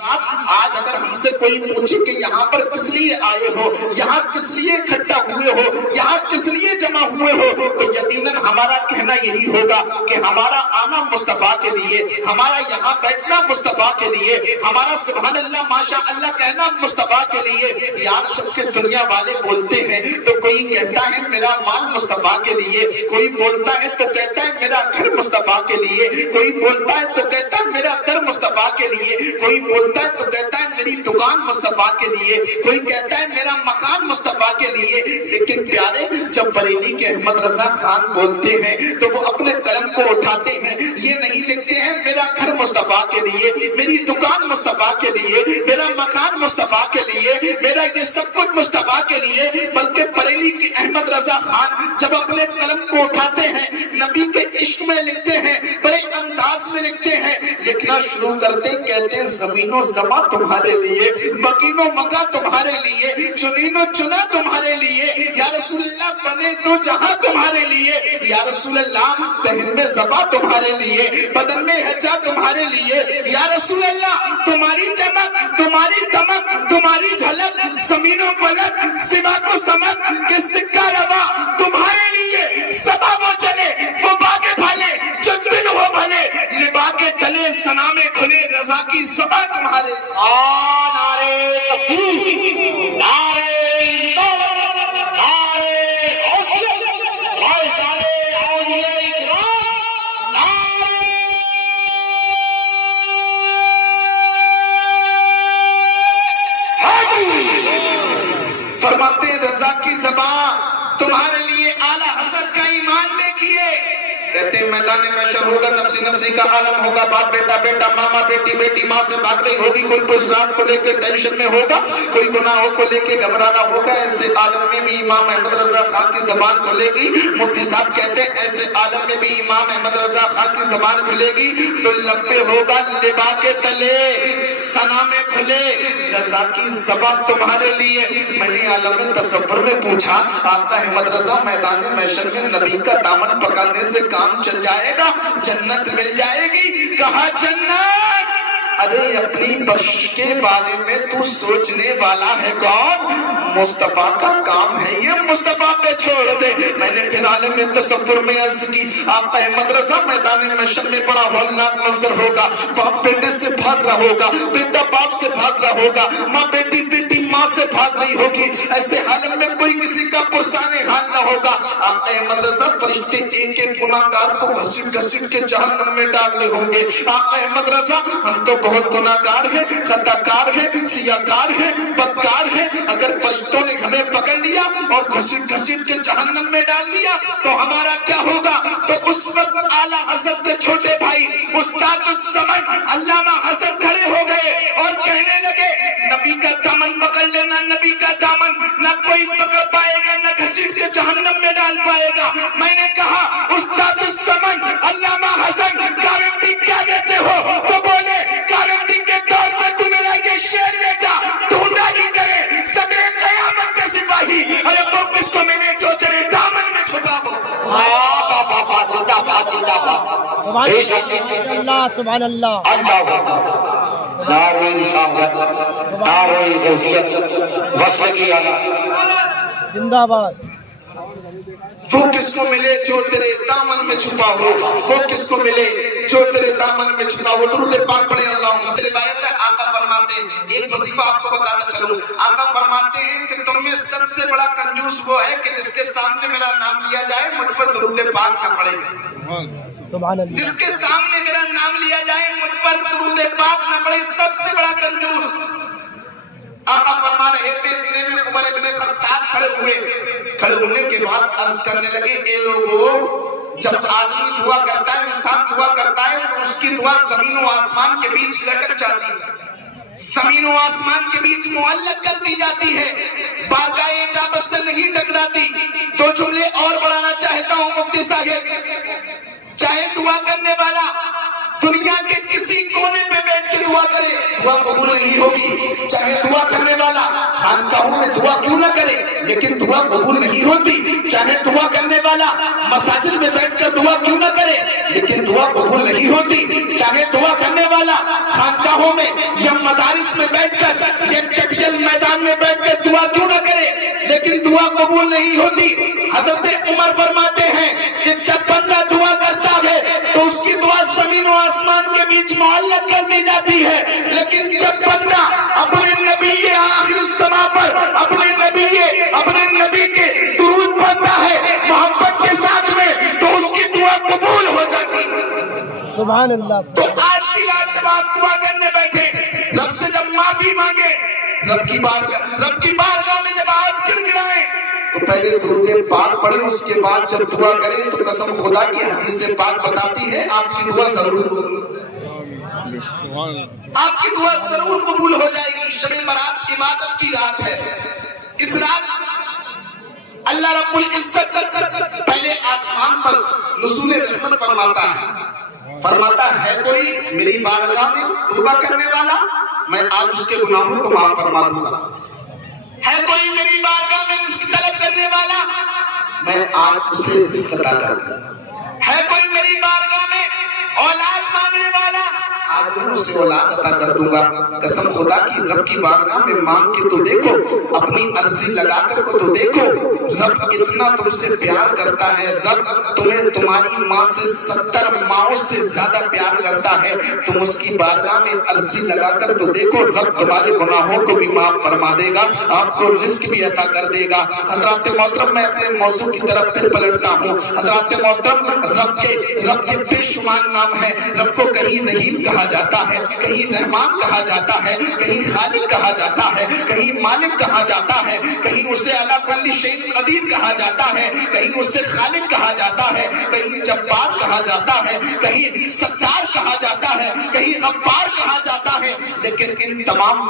آج اگر ہم سے کوئی پوچھے کہ یہاں پر کس لیے آئے ہو، یہاں کس لیے اکٹھا ہوئے ہو، یہاں کس لیے جمع ہوئے ہو، تو یقیناً ہمارا کہنا یہی ہوگا کہ ہمارا آنا مصطفیٰ کے لیے، ہمارا یہاں بیٹھنا مصطفیٰ کے لیے، ہمارا سبحان اللہ ماشاء اللہ کہنا مصطفیٰ کے لیے۔ یار جب کہ دنیا والے بولتے ہیں تو کوئی کہتا ہے میرا مال مصطفیٰ کے لیے، کوئی بولتا ہے تو کہتا ہے میرا گھر مصطفیٰ کے لیے، کوئی بولتا ہے تو کہتا ہے میرا در مصطفیٰ کے لیے، کوئی بولتا ہے تو کہتا ہے میری دکان مصطفیٰ کے لیے، کوئی کہتا ہے میرا مکان مصطفیٰ کے لیے۔ لیکن پیارے جب بریلی کے احمد رضا خان بولتے ہیں تو وہ اپنے قلم کو اٹھاتے ہیں، یہ نہیں لکھتے ہیں میرا گھر مصطفیٰ کے لیے، میری دکان مصطفیٰ کے لیے، میرا مکان مصطفیٰ کے لیے، میرا یہ سب کچھ مصطفیٰ کے لیے، بلکہ بریلی کے احمد رضا خان جب اپنے قلم کو اٹھاتے ہیں نبی کے عشق میں لکھتے ہیں، بڑے انداز میں لکھتے ہیں، لکھنا شروع کرتے کہتے ہیں زمین و زماں تمہارے لیے، مکین و مکہ تمہارے لیے، چنین و چنا تمہارے لیے، یا رسول اللہ بنے تو جہاں تمہارے لیے، یا رسول اللہ پہن میں زباں تمہارے لیے، بدن میں ہجا تمہارے لیے، یا رسول اللہ تمہاری چمک، تمہاری دمک، تمہاری جھلک، زمین و فلک، سوا کو سمک کہ سکہ روا تمہارے لیے، سبا وہ چلے وہ باغے پھلے جو دن ہو بھلے، لبا کے تلے سنا میں کھلے رضا کی سبا تمہارے۔ نعرے تکبیر، نعرے رسالت، نعرے حیدریت، خواہشان اولیاء کرام، نعرے فرماتے ہیں رضا کی زبان تمہارے لیے، اعلیٰ حضرت کا ایمان دیکھیے، کہتے ہیں میدان محشر ہوگا، نفسی نفسی کا عالم ہوگا، باپ بیٹا بیٹا، ماما بیٹی بیٹی، ماں سے بھاگ رہی ہوگی، کوئی پسرات کو لے کے ٹینشن میں ہوگا، کوئی گناہوں کو لے کے گھبرانا ہوگا۔ ایسے عالم میں بھی امام احمد رضا خان کی زبان کھلے گی۔ مفتی صاحب کہتے ہیں ایسے عالم میں بھی امام احمد رضا خان کی زبان کھلے گی تو لب پہ ہوگا لبا کے تلے سنا میں کھلے رضا کی زبان تمہارے لیے۔ میں نے عالم تصور میں پوچھا آقا احمد رضا میدان محشر میں نبی کا دامن پکڑنے سے کام چل جائے گا، جنت مل جائے گی؟ کہا جنت، ارے اپنی بخش کے بارے میں تو سوچنے والا ہے کون؟ مصطفیٰ کا کام ہے یہ، مصطفیٰ پہ چھوڑ دے۔ میں نے پھر عالم تصور میں عرض کی آقا احمد رضا میدان محشر میں بڑا ہولناک منظر ہوگا، باپ بیٹے سے بھاگ رہا ہوگا، بیٹا باپ سے بھاگ رہا ہوگا، ماں بیٹی بیٹی ماں سے بھاگ رہی ہوگی، ایسے حالم میں کوئی کسی کا پرسان حال نہ ہوگا۔ آقا احمد رضا فرشتے ایک ایک گناہگار کو گھسیٹ گھسیٹ کے جہنم میں ڈالنے ہوں گے۔ آقا احمد رضا ہم تو بہت گناہگار ہیں، خطا کار ہیں، سیاہکار ہیں، بدکار ہیں، اگر فرشتوں نے ہمیں پکڑ لیا اور گھسیٹ گھسیٹ کے جہنم میں ڈال دیا تو ہمارا کیا ہوگا؟ تو اس وقت اعلیٰ حضرت کے چھوٹے بھائی استاد السمد علامہ حسن کھڑے ہو گئے اور کہنے لگے نبی کا دامن پکڑ لینا، نبی کا دامن نہ کوئی پکڑ پائے گا، نہ گھسیٹ کے جہنم میں ڈال پائے گا۔ میں نے کہا استاد السمد علامہ حسن گارنٹی کیا لیتے ہو؟ تو بولے گارنٹی کے طور پہ تو میرا یہ شعر لے جا، ڈھونڈا ہی کرے صدر قیامت کے سپاہی، ارے وہ کس کو ملے جو تیرے دامن میں چھپا ہو۔ زندہ باد، زندہ باد، بے شک اللہ سبحان اللہ، اللہ نعرہ رسالت، نعرہ غوثیت، وصل کی آلہ، زندہ باد۔ وہ کس کو ملے جو تیرے دامن میں چھپا ہو، وہ کس کو ملے جو تیرے دامن میں چھپا ہو۔ درود پاک پڑھے اللہم صلی اللہ علیہ وسلم۔ آقا فرماتے ہیں ایک وظیفہ آپ کو بتاتا چلوں، آقا فرماتے ہیں کہ تم میں سب سے بڑا کنجوس وہ ہے کہ جس کے سامنے میرا نام لیا جائے مجھ پر درود پاک نہ پڑے۔ سبحان اللہ، جس کے سامنے میرا نام لیا جائے مجھ پر درود پاک نہ پڑے، سب سے بڑا کنجوس۔ آقا فرما رہے تھے، اتنے میں عمر ابن خطاب کھڑے ہوئے، کھڑے ہونے کے بعد عرض کرنے لگے اے لوگوں، جب آدمی دعا کرتا ہے، انسان دعا کرتا ہے تو اس کی دعا زمین و آسمان کے بیچ لٹک جاتی ہے، زمین و آسمان کے بیچ معلق کر دی جاتی ہے، بارگاہ اجابت سے نہیں ٹکراتی۔ دو جملے اور بڑھانا چاہتا ہوں مفتی صاحب، چاہے دعا کرنے والا دنیا کے کسی کونے پہ بیٹھ کے دعا کرے دعا قبول نہیں ہوگی. چاہے دعا کرنے والا خانقاہوں میں دعا کیوں نہ کرے لیکن دعا قبول نہیں ہوتی. چاہے دعا کرنے والا مساجد میں بیٹھ کر دعا کیوں نہ کرے لیکن دعا قبول نہیں ہوتی. چاہے دعا کرنے والا خانقاہوں میں یا مدارس میں بیٹھ کر یا چٹیل میدان میں بیٹھ کر دعا کیوں نہ کرے لیکن دعا قبول نہیں ہوتی. حضرت عمر فرماتے ہیں کہ جب بندہ دعا کرتا ہے تو اس کی دعا زمین و آسمان کے بیچ معلق کر دی جاتی ہے. لیکن جب بندہ اپنے نبی آخر الزماں پر اپنے نبی کے درود پڑھتا ہے محبت کے ساتھ میں تو اس کی دعا قبول ہو جاتی ہے. سبحان اللہ. تو آج کی رات جب آپ دعا کرنے بیٹھے رب سے جب معافی مانگے رب کی بارگاہ میں جب آپ گر گڑائیں تو پہلے درود پاک پڑھیں. اس کے بعد جب دعا کریں تو قسم خدا کی حدیث پاک بتاتی ہے آپ کی دعا ضرور قبول ہو جائے گی. شب برات عبادت کی رات ہے. اس رات اللہ رب العزت پہلے آسمان پر نزول رحمت فرماتا ہے کوئی میری بارگاہ میں توبہ کرنے والا میں آج اس کے گناہوں کو معاف فرما دوں گا. ہے کوئی میری بارگاہ میں رزق طلب کرنے والا میں آج اسے رزق عطا کر دوں گا. ہے کوئی میری بارگاہ میں اولاد مانگنے والا آج میں اسے اولاد عطا کر دوں گا. قسم خدا کی رب کی بارگاہ میں مانگ کے تو دیکھو, اپنی عرضی لگا کر کو تو دیکھو. رب اتنا تم سے پیار کرتا ہے, رب تمہیں تمہاری ماں سے 70 ماؤں سے زیادہ پیار کرتا ہے. تم اس کی بارگاہ میں عرضی لگا کر تو دیکھو, رب تمہارے گناہوں کو بھی معاف فرما دے گا, آپ کو رزق بھی عطا کر دے گا. حضرات محترم میں اپنے موضوع کی طرف پھر پلٹتا ہوں. حضرات محترم رب کے بے شمار نام ہے. رب کو کہیں رحیم کہا جاتا ہے, کہیں رحمان کہا جاتا ہے, کہیں خالق کہا جاتا ہے, کہیں مالک کہا جاتا ہے, کہیں اسے علی کل شیء قدیر کہا جاتا ہے, کہیں اسے خالق کہا جاتا ہے, کہیں جبار کہا جاتا ہے, کہیں ستار کہا جاتا ہے, کہیں غفار کہا جاتا ہے. لیکن ان تمام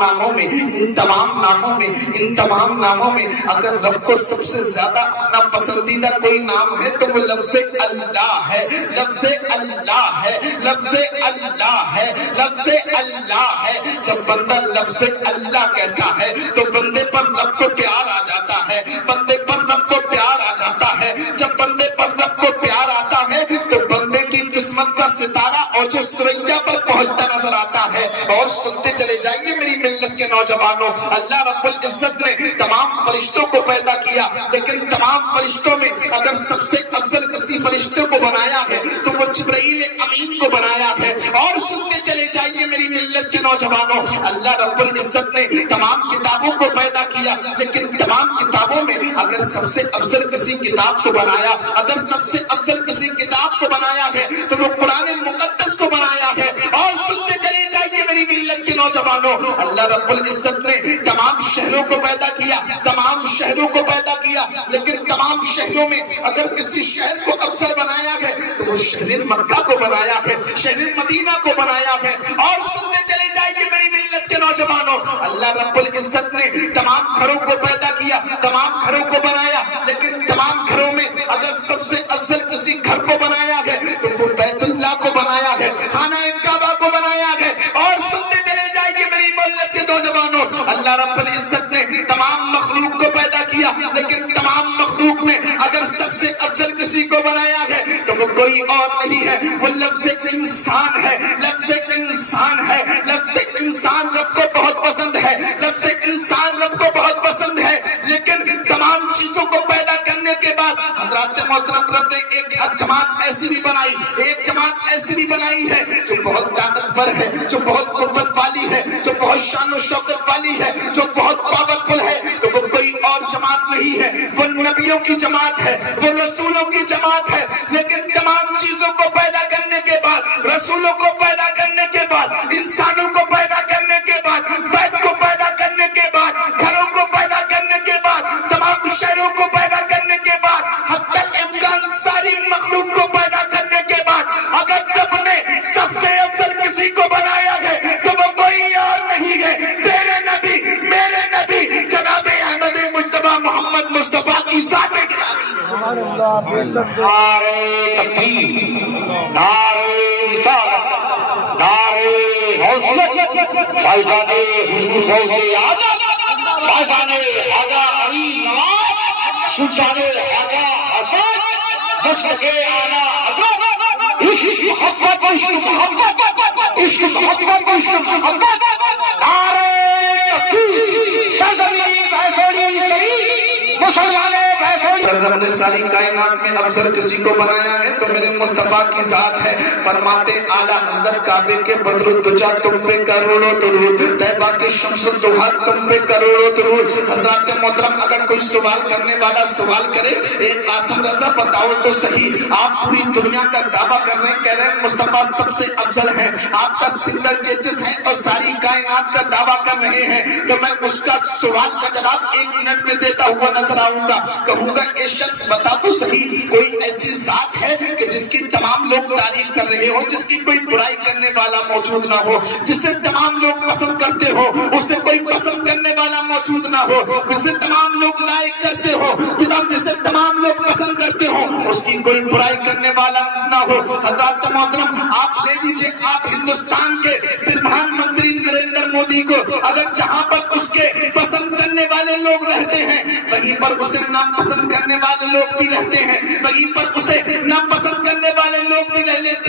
ناموں میں اگر رب کو سب سے زیادہ اپنا پسندیدہ کوئی نام ہے تو وہ لفظ اللہ ہے. لفظ اللہ ہے, لفظ اللہ ہے, لفظ اللہ ہے. جب بندہ لفظ اللہ کہتا ہے تو بندے پر رب کو پیار آ جاتا ہے, بندے پر رب کو پیار آ جاتا ہے. جب بندے پر رب کو پیار آتا ہے تو بندے کی قسمت کا ستارہ اوج ثریا پر پہنچتا نظر آتا ہے. اور سنتے چلے جائیے میری ملت کے نوجوانوں, اللہ رب العزت نے تمام فرشتوں کو پیدا کیا لیکن تمام فرشتوں میں اگر سب سے افضل کسی فرشتے کو بنایا ہے تو وہ جبرائیل امین کو بنایا ہے. اور سنتے چلے جائیے میری ملت کے نوجوانوں, اللہ رب العزت نے تمام کتابوں کو پیدا کیا لیکن تمام کتابوں میں اگر سب سے افضل کسی کتاب کو بنایا, اگر سب سے افضل کسی کتاب کو بنایا ہے تو وہ قرآن مقدس کو بنایا ہے. اور سنتے چلے جائیے میری ملت کے نوجوانوں, اللہ رب العزت نے تمام شہروں کو پیدا کیا لیکن تمام شہروں میں اگر کسی شہر کو افضل بنایا ہے تو وہ شہر مکہ کو بنایا ہے, شہر مدینہ کو بنایا ہے. اور سنتے چلے جائیے میری ملت کے نوجوانوں, اللہ رب العزت نے تمام گھروں کو پیدا کیا, تمام گھروں کو بنایا لیکن تمام گھروں میں اگر سب سے افضل کسی گھر کو بنایا ہے تو وہ بیت اللہ کو بنایا ہے, خانہ کعبہ کو بنایا ہے. اور سنتے چلے جائیے میری ملت کے نوجوانوں, اللہ رب العزت نے تمام مخلوق کو پیدا کیا لیکن تمام مخلوق میں اگر سب سے افضل کسی کو بنایا ہے تو وہ کوئی اور نہیں ہے, وہ لفظ انسان ہے. لفظ انسان ہے, لفظ انسان رب کو بہت پسند ہے, لفظ انسان رب کو بہت پسند ہے. لیکن تمام چیزوں کو پیدا کرنے کے بعد حضرات محترم رب نے ایک جماعت ایسی بھی بنائی ہے جو بہت طاقتور ہے, جو بہت قوت والی ہے, جو بہت شان و شوکت والی ہے, جو بہت پاورفل ہے. تو وہ کوئی اور جماعت نہیں ہے, وہ نبیوں کی جماعت ہے, وہ رسولوں کی جماعت ہے. لیکن تمام چیزوں کو پیدا کرنے کے بعد, رسولوں کو پیدا کرنے کے بعد, انسانوں کو پیدا کرنے کے بعد, بیت کو پیدا کرنے کے بعد, گھروں کو پیدا کرنے کے بعد, تمام شہروں کو پیدا کرنے کے بعد, حتی الامکان ساری مخلوق کو پیدا کرنے کے بعد اگر رب نے سب سے افضل کسی کو بنایا ہے تو وہ کوئی اور نہیں ہے, تیرے نبی, میرے نبی جناب احمد مجتبی محمد مصطفیٰ کی ذات گرامی. نعرہ تکبیر, نعرہ رسالت, فیضان حضور غوث اعظم فیضان آقا علی نواز سلطان آقا حسن دستگیر اعلیٰ حضرت عشق محبت عشق محبت عشق محبت عشق محبت نعرہ تکبیر سرزمین بھیسوڑی شریف مسلمان بھیسوڑی رب نے ساری کائنات میں افضل کسی کو بنایا ہے تو میرے مصطفیٰ کی ذات ہے. فرماتے اعلیٰ حضرت کعبے کے بدر الدجا تم پہ کروڑوں درود، طیبہ کے شمس الضحیٰ تم پہ کروڑوں درود. حضرات محترم اگر کوئی سوال کرنے والا سوال کرے اے قاسم رضا بتاؤ تو صحیح، آپ پوری دنیا کا دعویٰ کر رہے ہیں، کہہ رہے ہیں مصطفیٰ سب سے افضل ہے، آپ کا سنگل ججس ہے اور ساری کائنات کا دعویٰ کر رہے ہیں، تو میں اس کا سوال کا جواب 1 منٹ میں دیتا ہوا نظر آؤں گا. کہوں گا اے شخص بتا تو صحیح، کوئی ایسی ذات ہے کہ جس کی تمام لوگ تعریف کر رہے ہو، جس کی کوئی برائی کرنے والا موجود نہ ہو، جسے تمام لوگ پسند کرتے ہو، اسے کوئی پسند کرنے والا موجود نہ ہو، جسے تمام لوگ لائک کرتے ہو، جسے تمام لوگ پسند کرتے ہو، اس کی کوئی برائی کرنے والا نہ ہو. حضرات محترم آپ لے لیجئے، آپ ہندوستان کے پردھان منتری نریندر مودی کو اگر جہاں پر اس کے پسند کرنے والے لوگ رہتے ہیں وہیں پر اسے ناپسند کرنے والے لوگ بھی رہتے ہیں، وہیں پر اسے ناپسند کرنے والے لوگ بھی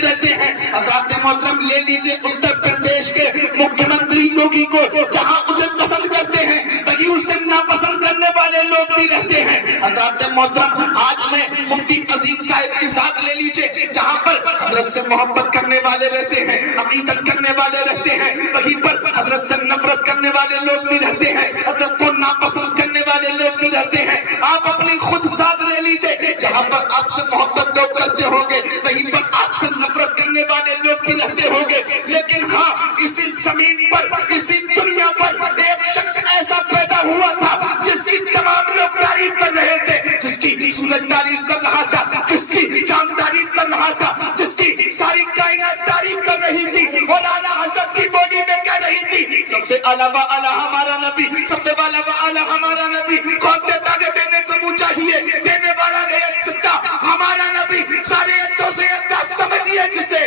رہتے ہیں. حضرات محترم لے لیجئے اتر پردیش کے مکھیہ منتری یوگی کو، جہاں اسے پسند کرتے ہیں وہیں اسے ناپسند کرنے والے لوگ بھی رہتے ہیں. حضرات محترم آج میں مفتی عظیم صاحب کی ذات لے لیجئے، جہاں پر حضرت سے محبت کرنے والے رہتے ہیں، عقیدت کرنے والے رہتے ہیں، وہیں پر حضرت سے نفرت کرنے والے لوگ بھی رہتے ہیں، حضرت کو ناپسند کرنے والے لوگ بھی رہتے ہیں. آپ اپنی خود ذات لے لیجئے، جہاں پر آپ سے محبت لوگ کرتے ہوں گے وہیں پر آپ سے نفرت کرنے والے لوگ بھی رہتے ہوں گے. لیکن ہاں اسی زمین پر، اسی دنیا پر ایک شخص ایسا پیدا ہوا تھا جس کی تمام لوگ تعریف کر رہے تھے، جس کی سورج تعریف کر رہا تھا، جس کی چاند تعریف کر رہا تھا، جس کی ساری کائنات تعریف کر رہی تھی اور اعلیٰ حضرت کی بولی میں کہہ رہی تھی سب سے اعلیٰ و اعلیٰ ہمارا نبی، سب سے اعلیٰ و اعلیٰ ہمارا نبی. کون دیتا کہ دینے کو منہ چاہیے، دینے والا ہے ایک سچا ہمارا نبی. سارے اچھوں سے اچھا سمجھیے جسے،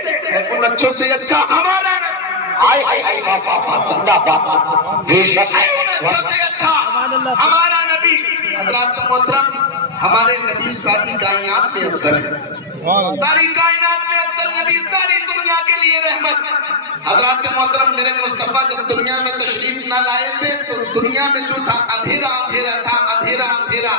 ان اچھوں سے اچھا ہمارا نبی. سے اچھا ہمارا نبی. حضرات محترم ہمارے نبی ساری کائنات میں افضل ہے، ساری کائنات میں افضل نبی، ساری دنیا کے لیے رحمت. حضرات محترم میرے مصطفیٰ جب دنیا میں تشریف نہ لائے تھے تو دنیا میں جو تھا اندھیرا اندھیرا تھا، اندھیرا اندھیرا.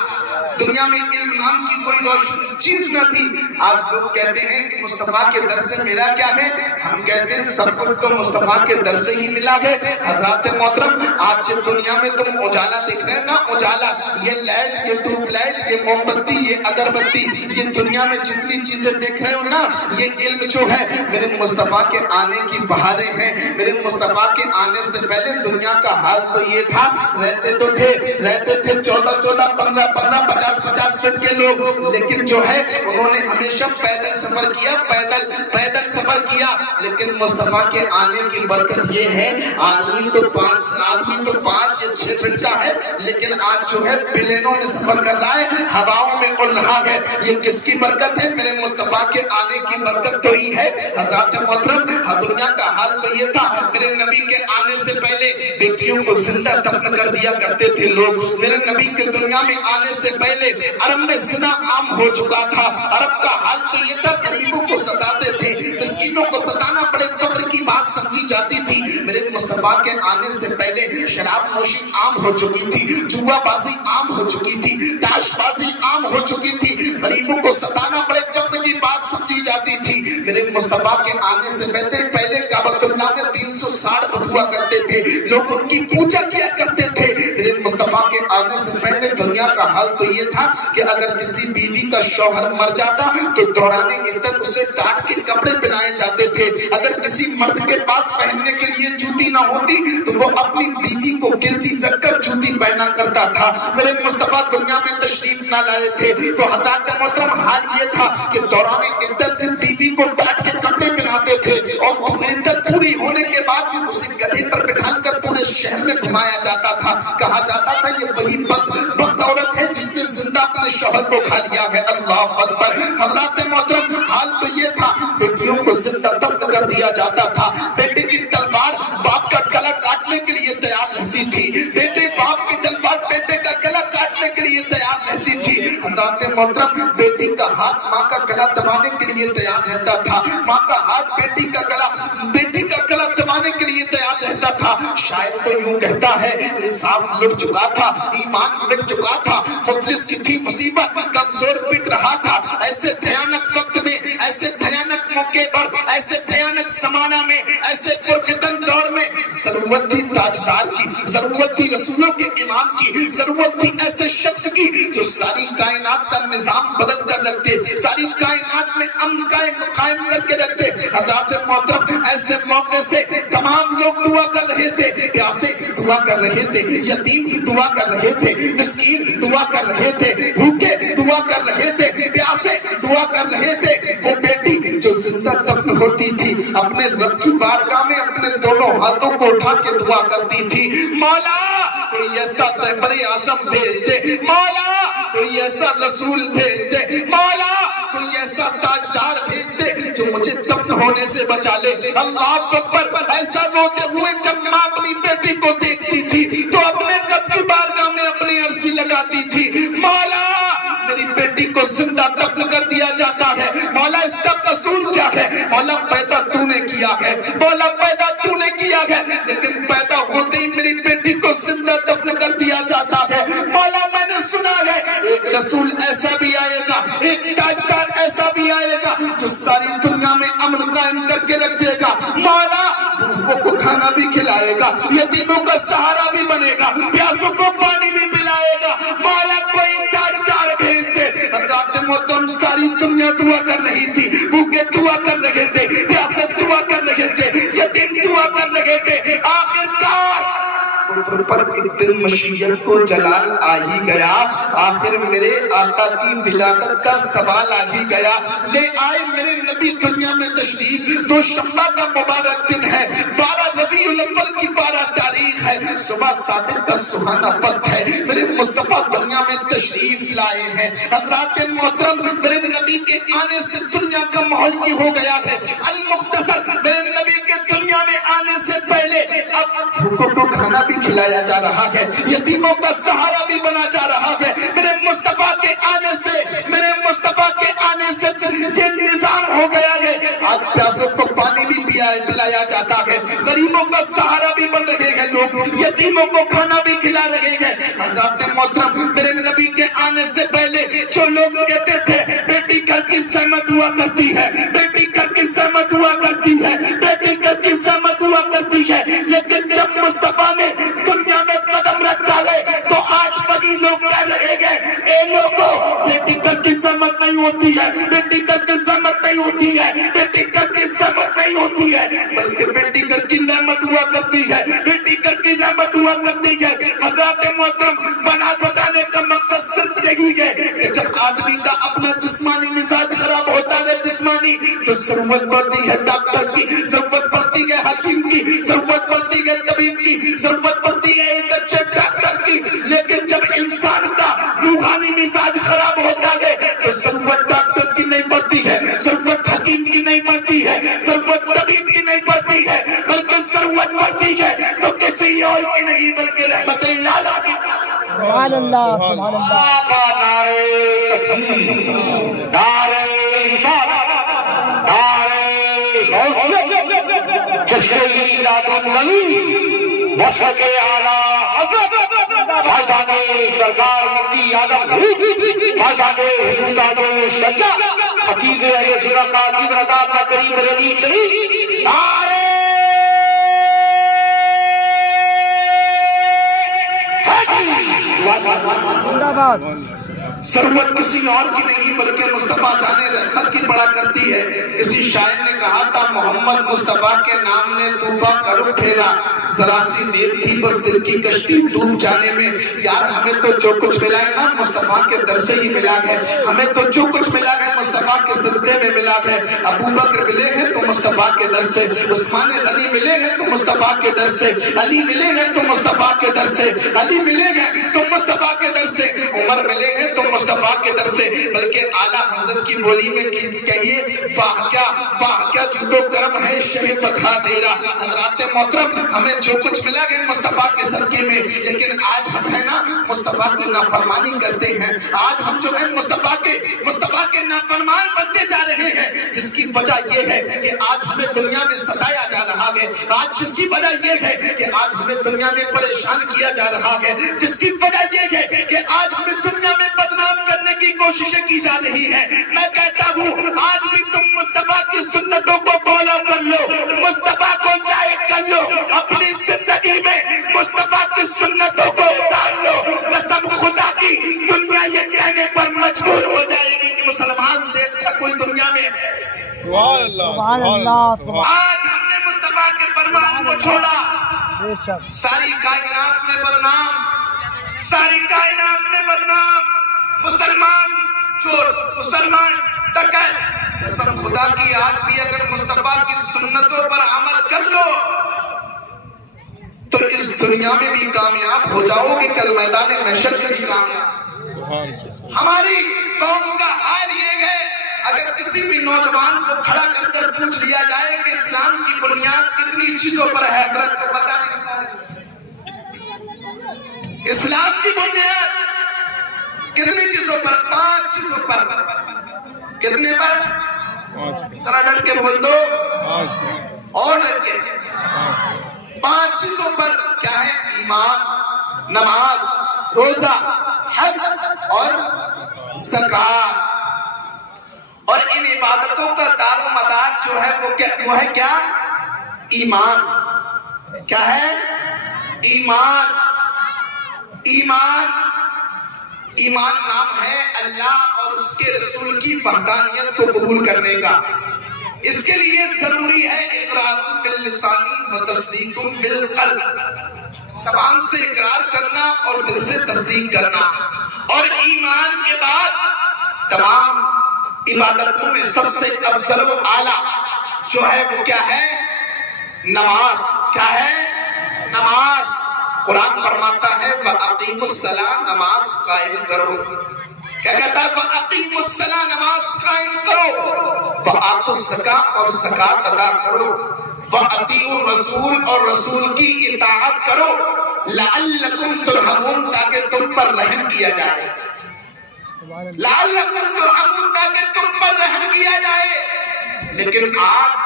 دنیا میں علم نام کی کوئی روشن چیز نہ تھی. آج لوگ کہتے ہیں کہ مصطفیٰ کے در سے ملا کیا ہے، ہم کہتے ہیں سب کچھ تو مصطفیٰ کے در سے ہی ملا ہے. حضرات محترم آج دنیا میں تم اجالا دیکھ رہے ہیں نا، اجالا، یہ لائٹ، یہ ٹیوب لائٹ، یہ موم بتی، یہ اگربتی، یہ دنیا میں جتنی چیزیں دیکھ رہے ہو نا، یہ علم جو ہے میرے مصطفیٰ کے آنے کی بہاریں ہیں. میرے مصطفیٰ کے آنے سے پہلے دنیا کا حال تو یہ تھا، رہتے تھے 14 15 50 فٹ کے لوگ، لیکن جو ہے انہوں نے ہمیشہ پیدل سفر کیا، پیدل سفر کیا. لیکن مصطفیٰ کے آنے کی برکت یہ ہے آدمی تو 5 یا 6 فٹ کا ہے، لیکن آج جو ہے پلینوں میں سفر کر رہا ہے، ہواؤں میں اڑ رہا ہے. یہ کس کی برکت ہے؟ میرے مصطفیٰ کے آنے کی برکت تو ہی ہے. حضرات محترم دنیا کا حال تو یہ تھا، میرے نبی کے آنے سے پہلے بیٹیوں کو زندہ دفن کر دیا کرتے تھے لوگ. میرے نبی کے دنیا میں آنے سے پہلے عرب میں زنا عام ہو چکا تھا. عرب کا حال تو یہ تھا، غریبوں کو ستاتے تھے، مسکینوں کو ستانا بڑے فخر کی بات سمجھی جاتی تھی. میرے مصطفیٰ کے آنے سے پہلے شراب نوشی عام ہو چکی تھی، جوا بازی عام ہو چکی تھی، تاش بازی عام ہو چکی تھی، غریبوں کو ستانا بڑے فخر کی بات سمجھی جاتی تھی. میرے مصطفیٰ کے آنے سے پہلے کعبۃ اللہ میں 360 بت ہوا کرتے تھے، لوگ ان کی پوجا کیا کرتے تھے. میرے مصطفیٰ کے آنے سے پہلے دنیا کا حال تو یہ تھا کہ اگر کسی بیوی کا شوہر مر جاتا تو دوران عدت اسے ڈانٹ کے کپڑے پہنائے جاتے تھے. اگر کسی مرد کے پاس پہننے کے لیے جوتی نہ ہوتی تو وہ اپنی بیوی کو گروی رکھ کر جوتی پہنا کرتا تھا. میرے مصطفیٰ دنیا میں تشریف نہ لائے تھے تو حضرات محترم حال یہ تھا کہ دوران عدت بیوی کو ڈانٹ کے کپڑے پہناتے تھے اور عدت پوری ہونے کے بعد بھی اسے گدھے پر بٹھا کر پورے شہر میں گھمایا جاتا تھا. کہا جاتا تھا یہ وہی بدبخت عورت ہے جس نے زندہ اپنے شوہر کو کھا لیا ہے. اللہ اکبر. حضرات محترم حال تو یہ تھا، بیٹیوں کو زندہ دفن کر دیا جاتا تھا. بیٹے کی تلوار مارنے کے لیے تیار رہتی تھی، بیٹے باپ کی تلوار بیٹے کا گلا کاٹنے کے لیے تیار رہتی تھی۔ حضرات محترم بیٹی کا ہاتھ ماں کا گلا دبانے کے لیے تیار رہتا تھا، ماں کا ہاتھ بیٹی کا گلا دبانے کے لیے تیار رہتا تھا۔ شاید تو یوں کہتا ہے انصاف لٹ چکا تھا، ایمان مٹ چکا تھا، مفلس کی تھی مصیبت، کمزور پٹ رہا تھا۔ ایسے بھیانک وقت میں، ایسے بھیانک موقع پر، ایسے بھیانک زمانہ میں، ایسے پرفتن دور میں ضرورت تھی تاجدار کی، ضرورت تھی رسولوں کے امام کی، ضرورت تھی ایسے شخص کی جو ساری کائنات کا نظام بدل کر رکھتے، ساری کائنات میں امن قائم کر کے رکھتے۔ حضرات محترم ایسے موقع سے تمام لوگ دعا کر رہے تھے، پیاسے دعا کر رہے تھے، یتیم دعا کر رہے تھے، مسکین دعا کر رہے تھے، بھوکے دعا کر رہے تھے، پیاسے دعا کر رہے تھے۔ وہ بیٹی جو زندہ دفن ہوتی تھی اپنے رب کی بارگاہ میں اپنے دونوں ہاتھوں کو اٹھا کے دعا کرتی تھی، مولا کوئی ایسا رہبر اعظم بھیج دے، مولا کوئی ایسا رسول بھیج دے، مولا کوئی ایسا تاجدار بھیج دے جو مجھے دفن ہونے سے بچا لے۔ اللہ اکبر۔ ایسا روتے ہوئے جب ماں اپنی بیٹی کو دیکھتی تھی تو اپنے رب کی بارگاہ میں اپنی عرضی لگاتی تھی، مولا میری بیٹی کو زندہ دفن کر دیا جاتا ہے، مولا اس کا قصور کیا ہے؟ مولا پیدا تو نے کیا ہے، مولا پیدا تو نے کیا ہے، لیکن پیدا ہوتے ہی میری بیٹی کو زندہ دفن کر دیا جاتا ہے۔ مولا میں نے سنا ہے ایک رسول ایسا بھی آئے گا، ایک تاجدار ایسا بھی آئے گا جو ساری دنیا میں امن قائم کر کے رکھ دے گا، مولا بھوکوں کو کھانا بھی کھلائے گا، یتیموں کا سہارا بھی بنے گا، پیاسوں کو پانی بھی پلائے گا، مولا کوئی تاجدار بھیج دے۔ حضرات محترم ساری دنیا دعا کر رہی تھی، بھوکے دعا کر رہے تھے، پیاسے دعا کر رہے تھے، یتیم دعا کر رہے تھے، آخرکار کفر پر ایک دن مشیت کو جلال آ ہی گیا، آخر میرے آقا کی ولادت کا سوال آ ہی گیا۔ لے آئے میرے نبی دنیا میں تشریف، تو شمع کا مبارک دن ہے، 12 ربیع الاول کی 12 تاریخ ہے، صبح صادق کا سہانا وقت ہے، میرے مصطفیٰ دنیا میں تشریف لائے ہیں۔ حضرات محترم میرے نبی کے آنے سے دنیا کا ماحول یہ ہو گیا ہے، المختصر میرے نبی کے دنیا میں آنے سے پہلے اب بھوکوں کو کھانا بھی کھلایا جا رہا ہے، یتیموں کا سہارا بھی بنا جا رہا ہے۔ میرے مصطفیٰ کے آنے سے، میرے مصطفیٰ کے آنے سے یہ نظام ہو گیا ہے، آج پیاسوں کو پانی بھی پلایا جاتا ہے، غریبوں کا سہارا بھی بن رہے ہیں لوگ، یتیموں کو کھانا بھی کھلا رہے ہیں۔ حضرات محترم میرے نبی کے آنے سے پہلے جو لوگ کہتے تھے بیٹی گھر کی سہمت ہوا کرتی ہے، بیٹی گھر کی سہمت ہوا کرتی ہے، بیٹی گھر کی سہمت ہوا کرتی ہے، لیکن جب مصطفیٰ نے دنیا میں قدم رکھا ہے تو آج وہی لوگ کہہ رہے ہیں اے لوگوں بیٹی گھر کی سہمت نہیں ہوتی ہے، بیٹی گھر کی سہمت نہیں ہوتی ہے، بیٹی گھر کی سہمت نہیں ہوتی ہے، بلکہ بیٹی گھر کی نعمت ہوا کرتی ہے، بیٹی گھر کی نعمت ہوا کرتی ہے۔ حضرات محترم بنات بتانے کا مقصد صرف یہی ہے کہ جب آدمی کا اپنا جسمانی مزاج خراب ہوتا ہے جسمانی، تو ضرورت پڑتی ہے ڈاکٹر کی، ضرورت پڑتی ہے حکیم کی، ضرورت پڑتی ہے طبیب کی، ضرورت پڑتی ہے ایک اچھے ڈاکٹر کی، لیکن جب انسان کا روحانی مزاج خراب ہوتا ہے تو ضرورت ڈاکٹر کی نہیں پڑتی ہے، ضرورت حکیم کی نہیں پڑتی ہے، ضرورت طبیب کی نہیں پڑتی ہے، بلکہ ضرورت پڑتی ہے تو کسی اور کی نہیں بلکہ رحمت اللہ کی۔ سبحان اللہ سبحان اللہ۔ نعرہ تکبیر، نعرہ رسالت، نعرہ غوثیت، جشن میلاد النبی، مشرق اعلیٰ حضرت خواجہ سرکار مفتی اعظم خواجہ حضرت شجاع خطیب اہل سنت قاسم رضا اللہ کریم رضی شریف، نعرہ زندہ باد۔ ضرورت کسی اور کی نہیں بلکہ مصطفیٰ جان رحمت کی پڑا کرتی ہے۔ کسی شاعر نے کہا تھا محمد مصطفیٰ کے نام نے طوفان کا رخ پھیرا، ذرا سی دیر تھی بس دل کی کشتی ڈوب جانے میں۔ یار ہمیں تو جو کچھ ملا ہے نا مصطفیٰ کے در سے ہی ملا ہے، ہمیں تو جو کچھ ملا ہے مصطفیٰ کے صدقے میں ملا ہے۔ ابو بکر ملے ہیں تو مصطفیٰ کے در سے، عثمان غنی ملے ہیں تو مصطفیٰ کے در سے، علی ملے ہیں تو مصطفیٰ کے در سے، علی ملے ہیں تو مصطفیٰ کے در سے، عمر ملے ہیں تو مصطفیٰ کے در سے، بلکہ اعلیٰ حضرت کی بولی میں کہیے واہ کیا جود و کرم ہے شہ بکھا تیرا۔ حضرات محترم ہمیں جو کچھ ملا گیا مصطفیٰ کے صدقے میں، لیکن آج ہم ہے نا مصطفیٰ کی نافرمانی کرتے ہیں، آج ہم جو ہے مصطفیٰ کے نافرمان بنتے جا رہے ہیں، جس کی وجہ یہ ہے کہ آج ہمیں دنیا میں ستایا جا رہا ہے، آج جس کی وجہ یہ ہے کہ آج ہمیں دنیا میں پریشان کیا جا رہا ہے، جس کی وجہ یہ ہے کہ آج ہمیں دنیا میں بدنام کرنے کی کوششیں کی جا رہی ہیں۔ میں کہتا ہوں آج بھی تم مصطفیٰ کی سنتوں کو فالو کر لو، مصطفیٰ کو لائق کر لو، اپنی زندگی میں مصطفیٰ کی سنتوں کو اتار لو۔ قسم خدا کی دنیا یہ کہنے پر مجبور ہو جائے گی کہ مسلمان سے اچھا کوئی دنیا میں ہے۔ سبحان اللہ۔ آج ہم نے مصطفیٰ کے فرمان کو چھوڑا، بے شک ساری کائنات میں بدنام، ساری کائنات میں بدنام، مسلمان چور، مسلمان ڈکیت۔ قسم خدا کی آج بھی اگر مصطفیٰ کی سنتوں پر عمل کر لو تو اس دنیا میں بھی کامیاب ہو جاؤ گے، کل میدان محشر میں بھی کامیاب۔ ہماری قوم کا حال یہ ہے، اگر کسی بھی نوجوان کو کھڑا کر کر پوچھ لیا جائے کہ اسلام کی بنیاد کتنی چیزوں پر ہے، حضرت کو پتہ نہیں ہوتا۔ اسلام کی بنیاد کتنی چیزوں پر؟ 5 چیزوں پر۔ کتنے پر؟ ذرا ڈٹ کے بول دو اور ڈٹ کے۔ 5 چیزوں پر کیا ہے؟ ایمان، نماز، روزہ، حج اور زکوٰۃ۔ اور ان عبادتوں کا دار و مدار جو ہے وہ ہے کیا؟ ایمان۔ کیا ہے؟ ایمان۔ ایمان نام ہے اللہ اور اس کے رسول کی وحدانیت کو قبول کرنے کا۔ اس کے لیے ضروری ہے اقرار باللسان و تصدیق بالقلب، زبان سے اقرار کرنا اور دل سے تصدیق کرنا۔ اور ایمان کے بعد تمام عبادتوں میں سب سے افضل و اعلیٰ جو ہے وہ کیا ہے؟ نماز۔ کیا ہے؟ نماز۔ قرآن فرماتا ہے وَأَقِيمُوا الصَّلَاةَ، نماز قائم کرو۔ کیا کہتا ہے؟ وَأَقِيمُوا الصَّلَاةَ، نماز قائم کرو، وَآتُوا الزَّكَاةَ، اور زکوٰۃ ادا کرو، وَأَطِیعُوا الرَّسُولَ، اور رسول کی اطاعت کرو، لَعَلَّكُمْ تُرْحَمُونَ، تاکہ تم پر رحم کیا جائے۔ لَعَلَّكُمْ تُرْحَمُونَ، تاکہ تم پر رحم کیا جائے۔ لیکن آج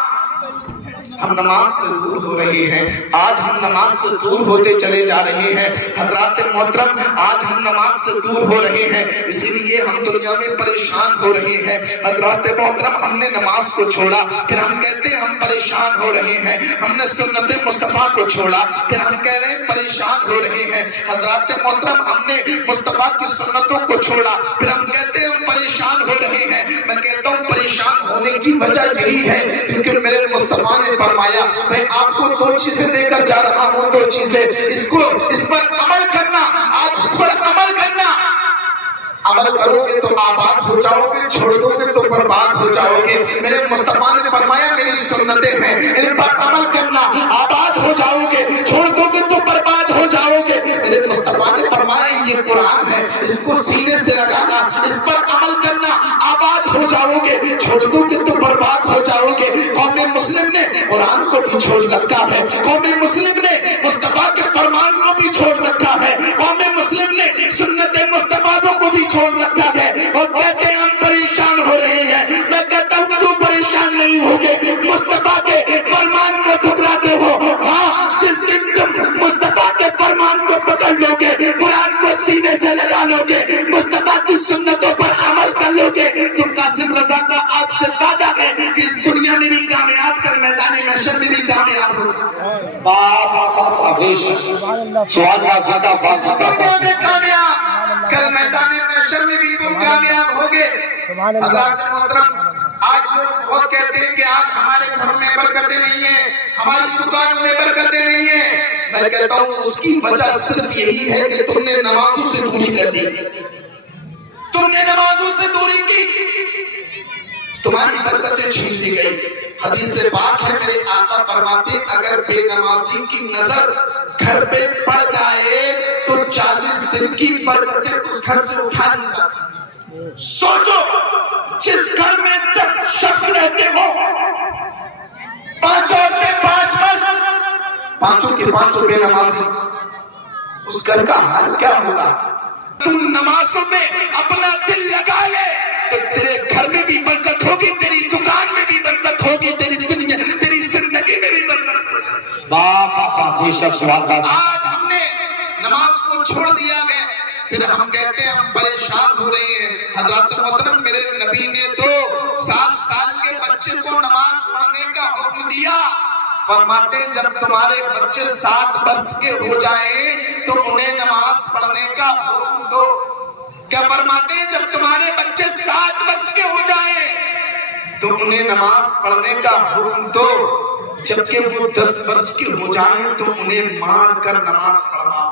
ہم نماز سے دور ہو رہے ہیں، آج ہم نماز سے دور ہوتے چلے جا رہے ہیں۔ حضرات محترم آج ہم نماز سے دور ہو رہے ہیں، اسی لیے ہم دنیا میں پریشان ہو رہے ہیں۔ حضرات محترم ہم نے نماز کو چھوڑا، پھر ہم کہتے ہیں ہم پریشان ہو رہے ہیں۔ ہم نے سنت مصطفیٰ کو چھوڑا، پھر ہم کہہ رہے ہیں پریشان ہو رہے ہیں۔ حضرات محترم ہم نے مصطفیٰ کی سنتوں کو چھوڑا، پھر ہم کہتے ہیں ہم پریشان ہو رہے ہیں۔ میں کہتا ہوں پریشان ہونے کی وجہ یہی ہے کیونکہ میرے مصطفیٰ نے فرمایا میں آپ کو 2 چیزیں دے کر جا رہا ہوں، 2 چیزیں، اس پر عمل کرنا، آپ اس پر عمل کرنا۔ عمل کرو گے تو آباد ہو جاؤ گے، چھوڑ دو گے تو برباد ہو جاؤ گے۔ میرے مصطفیٰ نے فرمایا میری سنتیں ہیں، ان پر عمل کرنا، آباد ہو جاؤ گے، چھوڑ دو گے تو برباد ہو جاؤ گے۔ میرے مصطفیٰ نے فرمایا یہ قرآن ہے، اس کو سینے سے لگانا، اس پر عمل کرنا، آباد ہو جاؤ گے، چھوڑ دو گے تو برباد ہو جاؤ گے۔ قوم مسلم نے قرآن کو بھی چھوڑ رکھا ہے، قوم مسلم نے مصطفیٰ کے فرمان کو بھی چھوڑ رکھا ہے، قوم مسلم نے سنت مصطفیٰ کو بھی چھوڑ رکھا ہے، اور کہتے ہیں ہم پریشان ہو رہے ہیں۔ میں کہتا ہوں کیوں پریشان نہیں ہوگے؟ مصطفیٰ کے فرمان کو ٹھکراتے ہو۔ ہاں جس دن تم مصطفیٰ کے فرمان کو پکڑ لو گے، قرآن کو سینے سے لگا لو گے، مصطفیٰ کی سنتوں پر عمل کر لو گے، تو قاسم رضا کا آپ سے وعدہ ہے کہ اس دنیا میں بھی کامیاب، کر میدان محشر میں بھی کامیاب ہوگا۔ دنیا میں کامیاب، کل میدان محشر میں بھی تم کامیاب ہوگے۔ حضرات محترم آج لوگ بہت کہتے ہیں کہ آج ہمارے گھر میں برکتیں نہیں ہیں، ہماری دکان میں برکتیں نہیں ہیں۔ میں کہتا ہوں اس کی وجہ صرف یہی ہے کہ تم نے نمازوں سے دوری کر دی، تم نے نمازوں سے دوری کی، تمہاری برکتیں چھین لی گئی۔ حدیث پاک ہے میرے آقا فرماتے اگر بے نمازی کی نظر گھر پہ پڑ جائے تو 40 دن کی برکتیں اس گھر سے اٹھا دی جاتی۔ سوچو جس گھر میں 10 شخص رہتے ہو، 5 عورتیں 5 مرد، 5 کے 5 بے نمازی، اس گھر کا حال کیا ہوگا؟ تم نمازوں میں اپنا دل لگا لے تو تیرے گھر میں بھی برکت ہوگی، تیری دکان میں بھی برکت ہوگی، تیری دنیا تیری زندگی میں بھی برکت ہوگی۔ کوئی شخص آج ہم نے نماز کو چھوڑ دیا ہے، پھر ہم کہتے ہیں ہم پریشان ہو رہے ہیں۔ حضرات محترم، میرے نبی نے تو 7 سال کے بچے کو نماز پڑھنے کا حکم دیا، فرماتے جب تمہارے بچے 7 برس کے ہو جائیں تو انہیں نماز پڑھنے کا حکم دو۔ کیا فرماتے ہیں؟ جب تمہارے بچے 7 برس کے ہو جائیں تو انہیں نماز پڑھنے کا حکم دو، جبکہ وہ 10 برس کے ہو جائیں تو انہیں مار کر نماز پڑھاؤ۔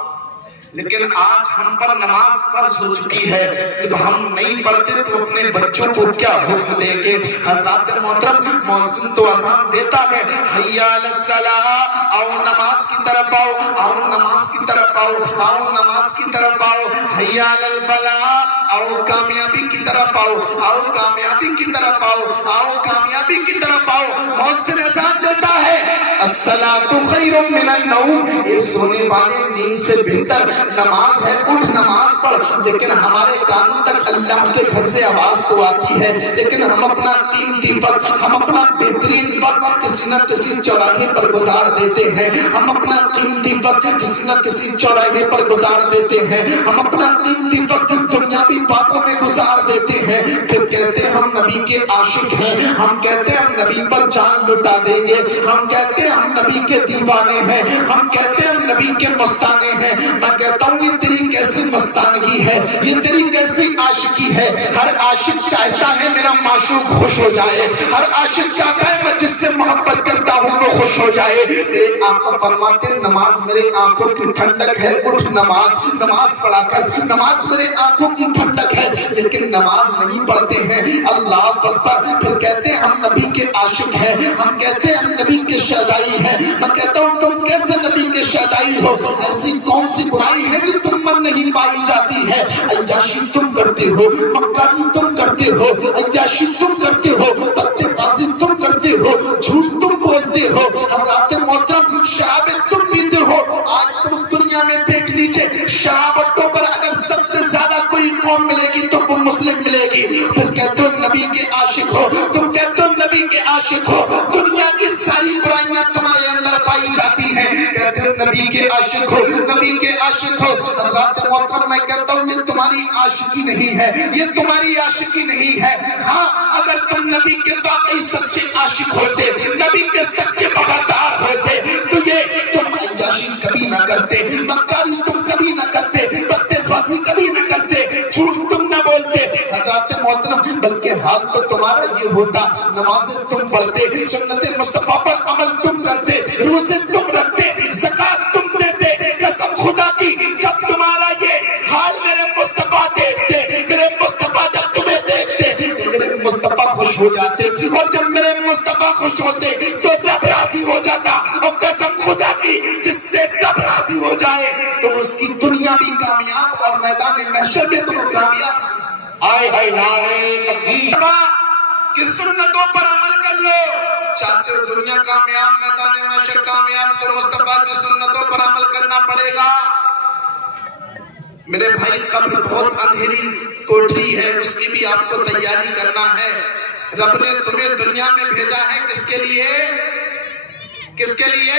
لیکن آج ہم پر نماز فرض ہو چکی ہے، جب ہم نہیں پڑھتے تو اپنے بچوں کو کیا حکم دیں گے؟ حضرات محترم، مؤذن تو اذان دیتا ہے، حی علی الصلاۃ، آؤ نماز کی طرف آؤ، آؤ نماز کی طرف آؤ، آؤ نماز کی طرف آؤ، حی علی الفلاح، آؤ کامیابی کی طرف آؤ، آؤ کامیابی کی طرف آؤ، آؤ کامیابی کی طرف آؤ۔ مؤذن اذان دیتا ہے، الصلاۃ خیر من النوم، یہ سونے والے نیند سے بہتر نماز ہے، اٹھ نماز پڑھ۔ لیکن ہمارے کانوں تک اللہ کے گھر سے آواز تو آتی ہے، لیکن ہم اپنا قیمتی وقت، ہم اپنا بہترین وقت کسی نہ کسی چوراہے پر گزار دیتے ہیں، ہم اپنا قیمتی وقت کسی نہ کسی چوراہے پر گزار دیتے ہیں، ہم اپنا قیمتی وقت دنیاوی باتوں میں گزار دیتے ہیں، پھر کہتے ہیں ہم نبی کے عاشق ہیں، ہم کہتے ہیں ہم نبی پر جان لٹا دیں گے، ہم کہتے ہیں ہم نبی کے دیوانے ہیں، ہم کہتے ہیں ہم نبی کے مستانے ہیں۔ میں کہتا ہوں یہ تیری کیسی مستانگی ہے، یہ تیری کیسی عاشقی ہے۔ ہر عاشق چاہتا ہے میرا معشوق خوش ہو جائے، ہر عاشق چاہتا ہے میں جس سے محبت کرتا ہوں وہ خوش ہو جائے۔ میرے آقا فرماتے ہیں نماز میرے آنکھوں کی ٹھنڈک ہے، اٹھ نماز پڑھا کر، نماز میرے آنکھوں کی ٹھنڈک ہے۔ لیکن نماز نہیں پڑھتے ہیں، اللہ اکبر، پھر کہتے ہیں ہم نبی کے عاشق ہیں، ہم کہتے ہیں ہم نبی کے شیدائی ہیں۔ میں کہتا ہوں تم کیسے نبی کے شیدائی ہو؟ ایسی کون سی برائی ہے جو تم پر نہیں پائی جاتی ہے؟ عیاشی تم کرتے ہو، مکاری تم کرتے ہو، عیاشی تم کرتے ہو، پتے بازی تم کرتے ہو، جھوٹ تم بولتے ہو، حضرات محترم شرابیں تم پیتے ہو۔ آج تم دنیا میں دیکھ لیجئے، شرابتوں پر اگر سب سے زیادہ کوئی قوم ملے گی تو وہ مسلم ملے گی۔ پھر کہتے ہو نبی کے عاشق ہو، تم کہتے ہو نبی کے عاشق ہو، دنیا کی ساری برائیاں تمہارے اندر پائی جاتی ہیں، کہتے ہو نبی کے عاشق ہو، نبی کے عاشق ہو۔ حضرات محترم میں کہتا ہوں یہ تمہاری عاشقی نہیں ہے، یہ تمہاری عاشقی نہیں ہے۔ ہاں اگر تم نبی کے واقعی سچے عاشق ہوتے، نبی کے سچے وفادار ہوتے تو یہ تم عیاشی کبھی نہ کرتے، مکاری تم کبھی نہ کرتے، پتے بازی کبھی نہ کرتے، جھوٹ تم نہ بولتے۔ حضرات محترم بلکہ حال تو تمہارا یہ ہوتا، نمازیں تم پڑھتے، سنت مصطفیٰ پر عمل تم کرتے، روزے تم رکھتے، زکوٰۃ تم دیتے۔ قسم خدا کی جب تمہارا یہ حال میرے مصطفیٰ دیکھتے، میرے مصطفیٰ جب تمہیں دیکھتے تو میرے مصطفیٰ خوش ہو جاتے، اور جب میرے مصطفیٰ خوش ہوتے تو رب راضی ہو جاتا۔ اور قسم خدا کی جس سے رب راضی ہو جائے تو اس کی دنیا بھی کامیاب اور میدان محشر میں تم کامیاب۔ آئے بھائی نعرے تکبیر کہ سنتوں پر عمل کر لو، چاہتے ہو دنیا کامیاب میدان محشر کامیاب تو مصطفیٰ کی سنتوں پر عمل کرنا پڑے گا۔ میرے بھائی قبر بہت اندھیری کوٹری ہے، اس کی بھی آپ کو تیاری کرنا ہے۔ رب نے تمہیں دنیا میں بھیجا ہے کس کے لیے؟ کس کے لیے؟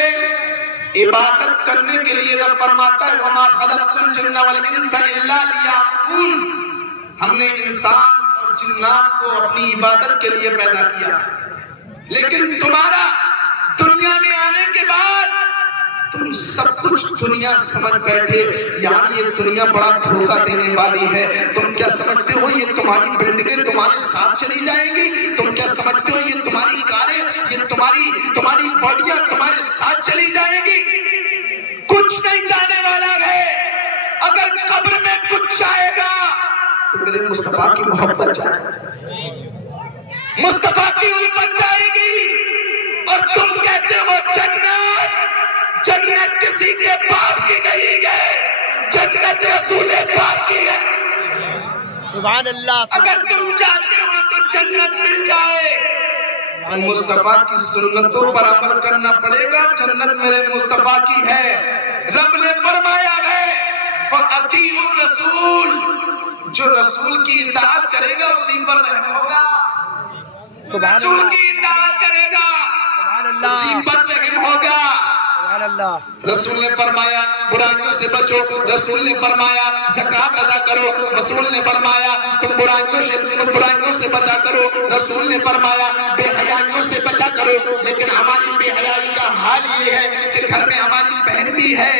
عبادت کرنے کے لیے۔ رب فرماتا ہے وَمَا خَلَقْتُ الْجِنَّ وَالْإِنسَ إِلَّا لِيَعْبُدُونِ، ہم نے انسان اور جنات کو اپنی عبادت کے لیے پیدا کیا، لیکن تمہارا دنیا میں آنے کے بعد تم سب کچھ دنیا سمجھ بیٹھے یار یہ دنیا بڑا دھوکہ دینے والی ہے۔ تم کیا سمجھتے ہو یہ تمہاری بلڈنگیں تمہارے ساتھ چلی جائیں گی؟ تم کیا سمجھتے ہو یہ تمہاری کاریں، یہ تمہاری باڈیاں تمہارے ساتھ چلی جائیں گی؟ کچھ نہیں جانے والا ہے۔ اگر قبر میں کچھ جائے گا تو میرے مصطفیٰ کی محبت جائے گی، مصطفیٰ کی الفت جائے گی۔ اور تم کہتے ہو جنت کسی کے باپ کی نہیں ہے، جنت رسول پاک کی ہے۔ سبحان اللہ اگر تم چاہتے ہو تو جنت مل جائے تو مصطفیٰ کی سنتوں پر عمل کرنا پڑے گا. جنت میرے مصطفیٰ کی ہے. رب نے فرمایا ہے فَأَطِيعُوا الرَّسُولَ, جو رسول کی اطاعت کرے گا اسی پر رحم ہوگا. رسول کی اطاعت کرے گا اسی پر رحم ہوگا. رسول نے فرمایا برائیوں سے بچو, رسول نے فرمایا زکوٰۃ ادا کرو, رسول نے فرمایا تم برائیوں سے بچا کرو, رسول نے فرمایا بے حیائیوں سے بچا کرو. لیکن ہماری بے حیائی کا حال یہ ہے کہ گھر میں ہماری بہن بھی ہے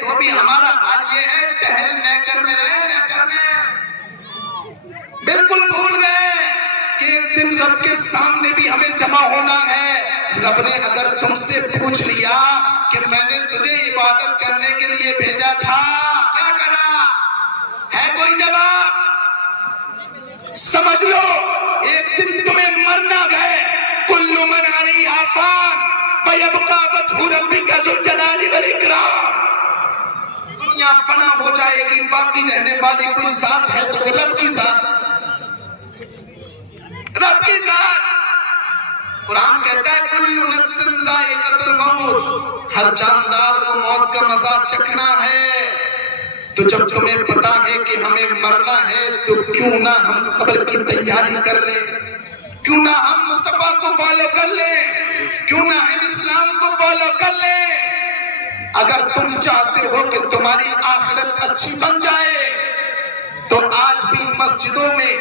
تو بھی ہمارا حال یہ ہے ٹہل نیکر میں رہے, نیکر میں بالکل بھول گئے کہ ایک دن رب کے سامنے بھی ہمیں جمع ہونا ہے. رب نے اگر تم سے پوچھ لیا کہ میں نے تجھے عبادت کرنے کے لیے بھیجا تھا, کیا کرا ہے؟ کوئی جواب؟ سمجھ لو ایک دن تمہیں مرنا ہے. کل من علیہا فان ویبقی وجہ ربک ذو الجلال والاکرام. دنیا فنا ہو جائے گی, باقی رہنے والی کوئی ذات ہے تو وہ رب کی ذات, رب کی ذات. قرآن کہتا ہے کل نفس ذائقۃ الموت, ہر جاندار کو موت کا مزہ چکھنا ہے. تو جب تمہیں پتا ہے کہ ہمیں مرنا ہے تو کیوں نہ ہم قبر کی تیاری کر لیں, کیوں نہ ہم مصطفیٰ کو فالو کر لیں, کیوں نہ ہم اسلام کو فالو کر لیں. اگر تم چاہتے ہو کہ تمہاری آخرت اچھی بن جائے تو آج بھی مسجدوں میں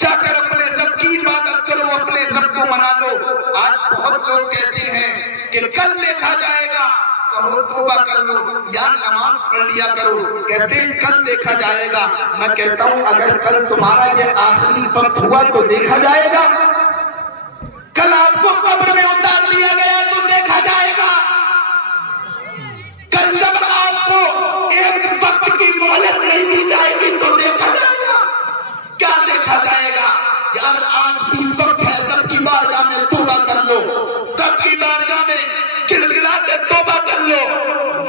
جا کر اپنے رب کی عبادت کرو, اپنے رب کو منا لو. آج بہت لوگ کہتے ہیں کہ کل دیکھا جائے گا, کہو توبہ کر لو یا نماز پڑھ لیا کرو. کہتے ہیں کل دیکھا جائے گا. میں کہتا ہوں اگر کل تمہارا یہ آخری وقت ہوا تو دیکھا جائے گا. کل آپ کو قبر میں اتار دیا گیا تو دیکھا جائے گا. کل جب آپ کو ایک وقت کی مہلت نہیں دی جائے گی تو دیکھا جائے گا. کیا دیکھا جائے گا؟ یار آج بھی وقت ہے, رب کی بارگاہ میں توبہ کر لو, رب کی بارگاہ میں گڑگڑا کے توبہ کر لو.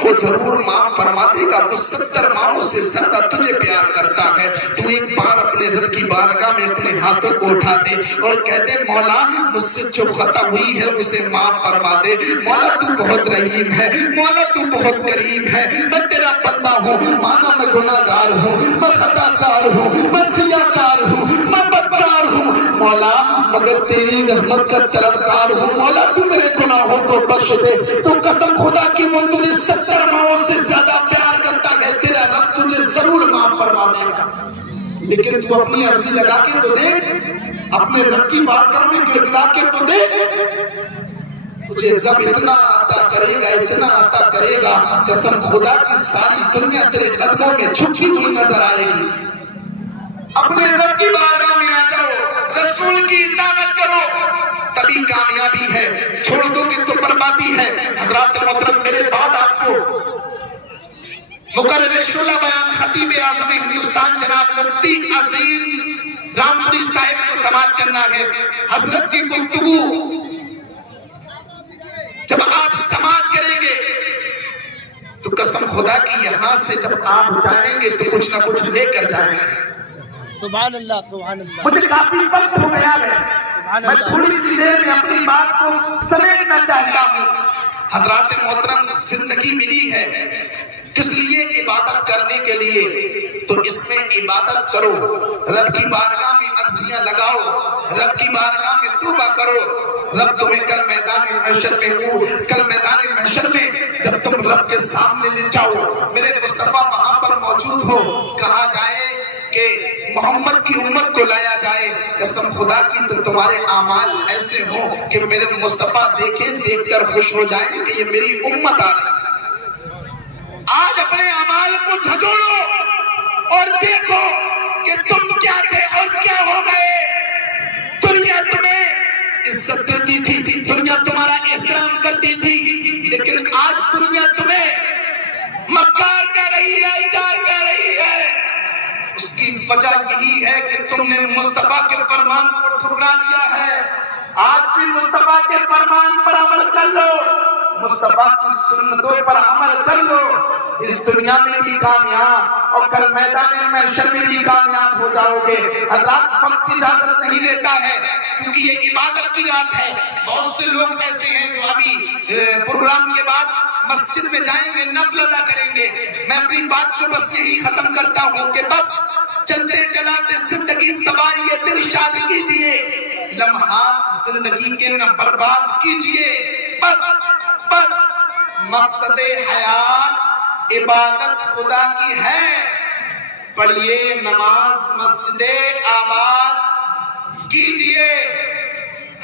وہ ضرور معاف فرما دے گا, وہ 70 ماؤں سے زیادہ تجھے پیار کرتا ہے. تو ایک بار اپنے رب کی بارگاہ میں اپنے ہاتھوں کو اٹھا دے اور کہہ دے مولا مجھ سے جو خطا ہوئی ہے اسے معاف فرما دے. مولا تو بہت رحیم ہے, مولا تو بہت کریم ہے. میں تیرا بندہ ہوں, مانا میں گناہ گار ہوں, میں خطا کار ہوں, میں سیاہ کار ہوں, میں بدکار ہوں مولا, مگر تیری رحمت کا طلبکار ہوں. مولا تو میرے گناہوں کو بخش دے. تو قسم خدا کی وہ تجھے 70 ماؤں سے زیادہ پیار کرتا ہے, تیرا رب تجھے ضرور معاف فرما دے گا. لیکن تو اپنی عرضی لگا کے تو دیکھ, اپنے رب کی بارگاہ میں گڑگڑا کے تو دیکھ, تجھے رب اتنا عطا کرے گا, اتنا عطا کرے گا, قسم خدا کی ساری دنیا تیرے قدموں میں جھکی ہوئی نظر آئے گی. اپنے رب کی بارگاہ میں آ جاؤ, رسول کی اطاعت کرو, تبھی کامیابی ہے. چھوڑ دو گے تو بربادی ہے. حضرات محترم میرے بعد آپ کو مقرر شعلہ بیان خطیب اعظم ہندوستان جناب مفتی عظیم رام پوری صاحب کو سماعت کرنا ہے. حضرت کی گفتگو جب آپ سماعت کریں گے تو قسم خدا کی یہاں سے جب آپ جائیں گے تو کچھ نہ کچھ لے کر جائیں گے. سبحان اللہ سبحان اللہ. مجھے کافی وقت ہو گیا ہے, میں تھوڑی سی دیر میں اپنی بات کو سمیٹنا چاہتا ہوں. حضرات محترم زندگی ملی ہے کس لیے؟ عبادت کرنے کے لیے. تو اس میں عبادت کرو, رب کی بارگاہ میں عرضیاں لگاؤ, رب کی بارگاہ میں توبہ کرو. رب تمہیں کل میدان محشر میں جب تم رب کے سامنے لے جاؤ, میرے مصطفیٰ وہاں پر موجود ہو, کہا جائے کہ محمد کی امت کو لایا جائے. قسم خدا کی تو تمہارے اعمال ایسے ہوں کہ میرے مصطفیٰ دیکھیں, دیکھ کر خوش ہو جائیں کہ یہ میری امت آ رہی. آج اپنے اعمال کو جھجوڑو اور دیکھو کہ تم کیا تھے اور کیا ہو گئے. دنیا تمہیں عزت دیتی تھی, دنیا تمہارا احترام کرتی تھی, لیکن آج دنیا تمہیں مکار کر رہی ہے, اجار کر رہی ہے. اس کی وجہ یہی ہے کہ تم نے مصطفیٰ کے فرمان کو ٹھکرا دیا ہے. آج بھی مصطفیٰ کے فرمان پر عمل کر لو, مصطفیٰ کی سنتوں پر عمل کر لو, اس دنیا میں بھی کامیاب, اور کل میدان محشر میں بھی کامیاب ہو جاؤ گے۔ حضرات وقت اجازت نہیں دیتا ہے کیونکہ یہ عبادت کی رات ہے۔ بہت سے لوگ ایسے ہیں جو ابھی پروگرام کے بعد مسجد میں جائیں گے، نفل ادا کریں گے۔ میں اپنی بات کو بس یہی ختم کرتا ہوں کہ بس چلتے چلاتے زندگی سواری دل شاد کیجئے، لمحات زندگی کے نہ برباد کیجئے۔ بس مقصد حیات عبادت خدا کی ہے، پڑھیے نماز مسجد آباد کیجئے۔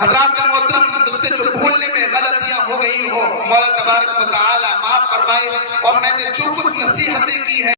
حضرات محترم، مجھ سے جو بھولنے میں غلطیاں ہو گئی ہو مولا تبارک و تعالی معاف فرمائے، اور میں نے جو کچھ نصیحتیں کی ہیں